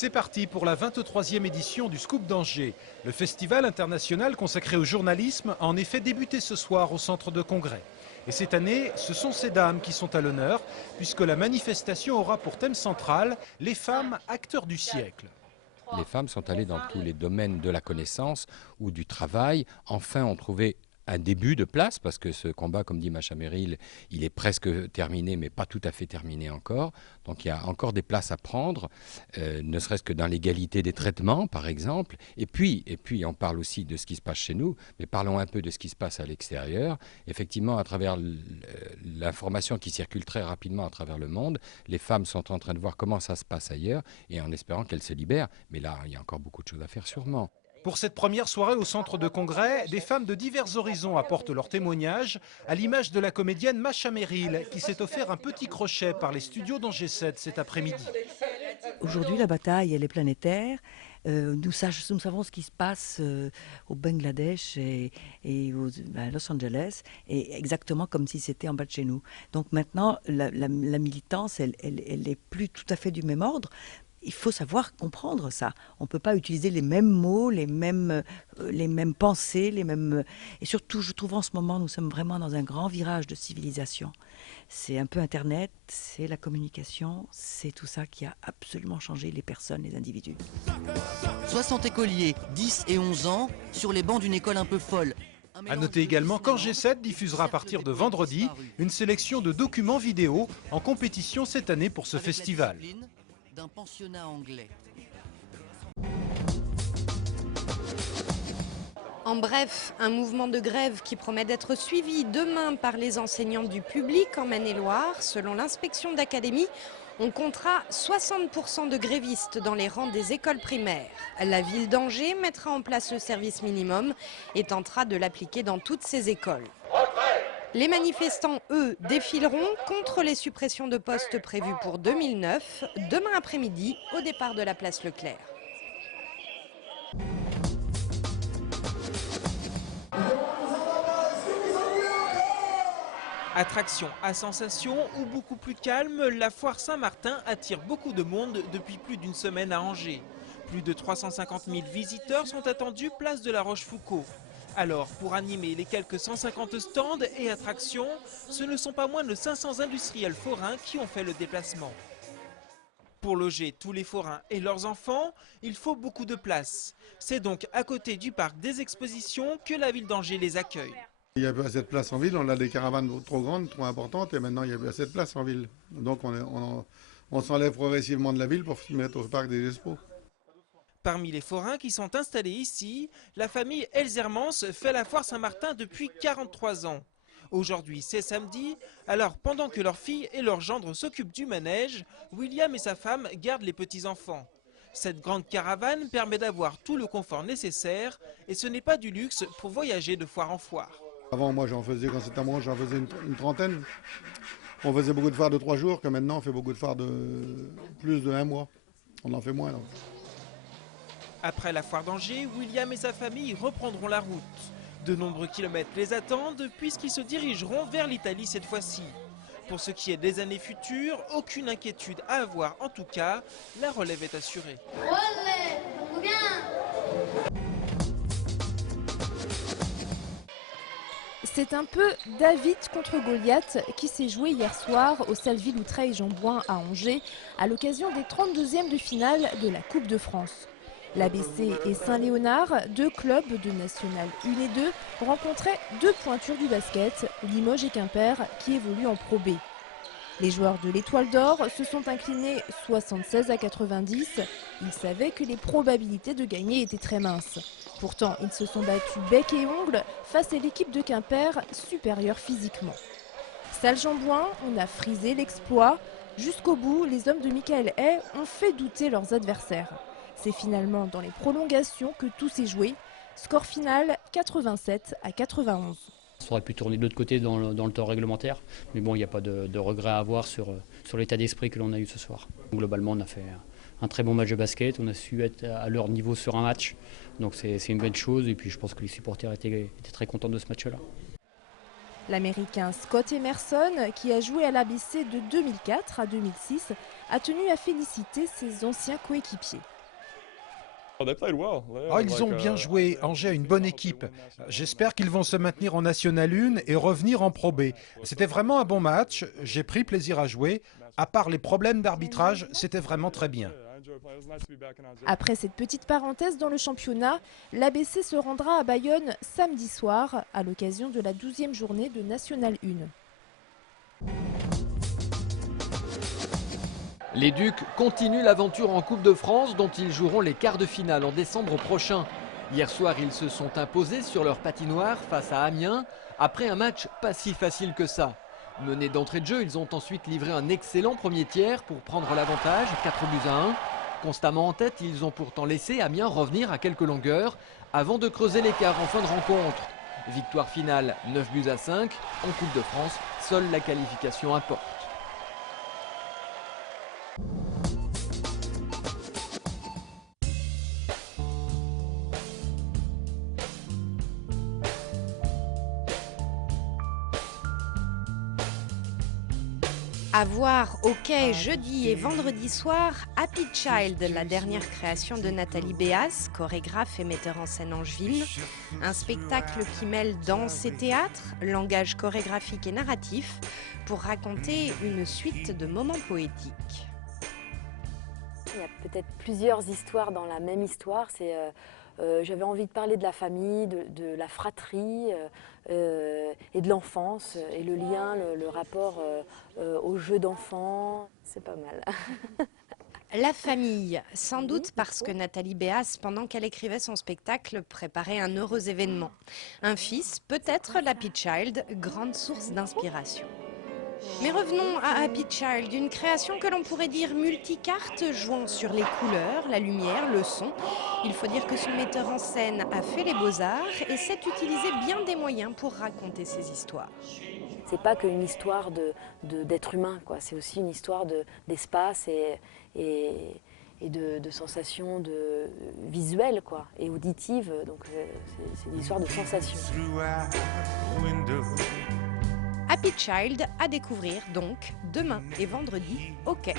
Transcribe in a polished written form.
C'est parti pour la 23e édition du Scoop d'Angers. Le festival international consacré au journalisme a en effet débuté ce soir au centre de congrès. Et cette année, ce sont ces dames qui sont à l'honneur, puisque la manifestation aura pour thème central les femmes acteurs du siècle. Les femmes sont allées dans tous les domaines de la connaissance ou du travail. Enfin, ont trouvé un début de place, parce que ce combat, comme dit Masha Merrill, il est presque terminé, mais pas tout à fait terminé encore. Donc il y a encore des places à prendre, ne serait-ce que dans l'égalité des traitements, par exemple. Et puis, on parle aussi de ce qui se passe chez nous, mais parlons un peu de ce qui se passe à l'extérieur. Effectivement, à travers l'information qui circule très rapidement à travers le monde, les femmes sont en train de voir comment ça se passe ailleurs, et en espérant qu'elles se libèrent. Mais là, il y a encore beaucoup de choses à faire sûrement. Pour cette première soirée au centre de congrès, des femmes de divers horizons apportent leur témoignage, à l'image de la comédienne Masha Merrill, qui s'est offert un petit crochet par les studios d'Angers 7 cet après-midi. Aujourd'hui, la bataille, elle est planétaire. Nous savons ce qui se passe au Bangladesh et à Los Angeles, et exactement comme si c'était en bas de chez nous. Donc maintenant, la militance, elle est plus tout à fait du même ordre. Il faut savoir comprendre ça. On ne peut pas utiliser les mêmes mots, les mêmes pensées, Et surtout, je trouve en ce moment, nous sommes vraiment dans un grand virage de civilisation. C'est un peu Internet, c'est la communication, c'est tout ça qui a absolument changé les personnes, les individus. 60 écoliers, 10 et 11 ans, sur les bancs d'une école un peu folle. A noter également qu'Angers 7 diffusera à partir de vendredi une sélection de documents vidéo en compétition cette année pour ce festival. D'un pensionnat anglais. En bref, un mouvement de grève qui promet d'être suivi demain par les enseignants du public en Maine-et-Loire. Selon l'inspection d'académie, on comptera 60% de grévistes dans les rangs des écoles primaires. La ville d'Angers mettra en place le service minimum et tentera de l'appliquer dans toutes ses écoles. Les manifestants, eux, défileront contre les suppressions de postes prévues pour 2009, demain après-midi, au départ de la place Leclerc. Attraction à sensation ou beaucoup plus calme, la foire Saint-Martin attire beaucoup de monde depuis plus d'une semaine à Angers. Plus de 350 000 visiteurs sont attendus place de la Rochefoucauld. Alors, pour animer les quelques 150 stands et attractions, ce ne sont pas moins de 500 industriels forains qui ont fait le déplacement. Pour loger tous les forains et leurs enfants, il faut beaucoup de place. C'est donc à côté du parc des expositions que la ville d'Angers les accueille. Il n'y a pas assez de place en ville, on a des caravanes trop grandes, trop importantes, et maintenant il n'y a plus assez de place en ville. Donc on s'enlève progressivement de la ville pour se mettre au parc des expos. Parmi les forains qui sont installés ici, la famille Elzermans fait la foire Saint-Martin depuis 43 ans. Aujourd'hui, c'est samedi, alors pendant que leur fille et leur gendre s'occupent du manège, William et sa femme gardent les petits-enfants. Cette grande caravane permet d'avoir tout le confort nécessaire et ce n'est pas du luxe pour voyager de foire en foire. Avant, moi, j'en faisais, quand c'était à moi, j'en faisais une trentaine. On faisait beaucoup de foires de 3 jours, que maintenant on fait beaucoup de foires de plus de 1 mois. On en fait moins, alors. Après la foire d'Angers, William et sa famille reprendront la route. De nombreux kilomètres les attendent puisqu'ils se dirigeront vers l'Italie cette fois-ci. Pour ce qui est des années futures, aucune inquiétude à avoir en tout cas, la relève est assurée. C'est un peu David contre Goliath qui s'est joué hier soir au Salles-Villoutreuil-Jean-Bouin à Angers à l'occasion des 32e de finale de la Coupe de France. L'ABC et Saint-Léonard, deux clubs de National 1 et 2, rencontraient deux pointures du basket, Limoges et Quimper, qui évoluent en Pro B. Les joueurs de l'Étoile d'Or se sont inclinés 76 à 90. Ils savaient que les probabilités de gagner étaient très minces. Pourtant, ils se sont battus bec et ongles face à l'équipe de Quimper, supérieure physiquement. Salle-Jean-Bouin, on a frisé l'exploit. Jusqu'au bout, les hommes de Michael Hay ont fait douter leurs adversaires. C'est finalement dans les prolongations que tout s'est joué. Score final 87 à 91. Ça aurait pu tourner de l'autre côté dans le temps réglementaire. Mais bon, il n'y a pas de regret à avoir sur l'état d'esprit que l'on a eu ce soir. Globalement, on a fait un très bon match de basket. On a su être à leur niveau sur un match. Donc c'est une bonne chose. Et puis je pense que les supporters étaient très contents de ce match-là. L'Américain Scott Emerson, qui a joué à l'ABC de 2004 à 2006, a tenu à féliciter ses anciens coéquipiers. Ils ont bien joué. Angers a une bonne équipe. J'espère qu'ils vont se maintenir en National 1 et revenir en Pro B. C'était vraiment un bon match. J'ai pris plaisir à jouer. À part les problèmes d'arbitrage, c'était vraiment très bien. Après cette petite parenthèse dans le championnat, l'ABC se rendra à Bayonne samedi soir à l'occasion de la 12e journée de National 1. Les Ducs continuent l'aventure en Coupe de France dont ils joueront les quarts de finale en décembre prochain. Hier soir, ils se sont imposés sur leur patinoire face à Amiens après un match pas si facile que ça. Menés d'entrée de jeu, ils ont ensuite livré un excellent premier tiers pour prendre l'avantage, 4-1. Constamment en tête, ils ont pourtant laissé Amiens revenir à quelques longueurs avant de creuser l'écart en fin de rencontre. Victoire finale 9-5. En Coupe de France, seule la qualification importe. À voir au quai jeudi et vendredi soir, Happy Child, la dernière création de Nathalie Béas, chorégraphe et metteur en scène angevine. Un spectacle qui mêle danse et théâtre, langage chorégraphique et narratif, pour raconter une suite de moments poétiques. Il y a peut-être plusieurs histoires dans la même histoire. J'avais envie de parler de la famille, de la fratrie et de l'enfance et le lien, le rapport au jeu d'enfant. C'est pas mal. La famille, sans doute parce que Nathalie Béas, pendant qu'elle écrivait son spectacle, préparait un heureux événement. Un fils, peut-être l'Happy Child, grande source d'inspiration. Mais revenons à Happy Child, une création que l'on pourrait dire multicarte, jouant sur les couleurs, la lumière, le son. Il faut dire que son metteur en scène a fait les beaux-arts et sait utiliser bien des moyens pour raconter ses histoires. C'est pas qu'une histoire d'être humain, quoi. C'est aussi une histoire d'espace et de sensations visuelles, quoi, et auditives. Donc c'est une histoire de sensations. Happy Child à découvrir donc demain et vendredi au quai.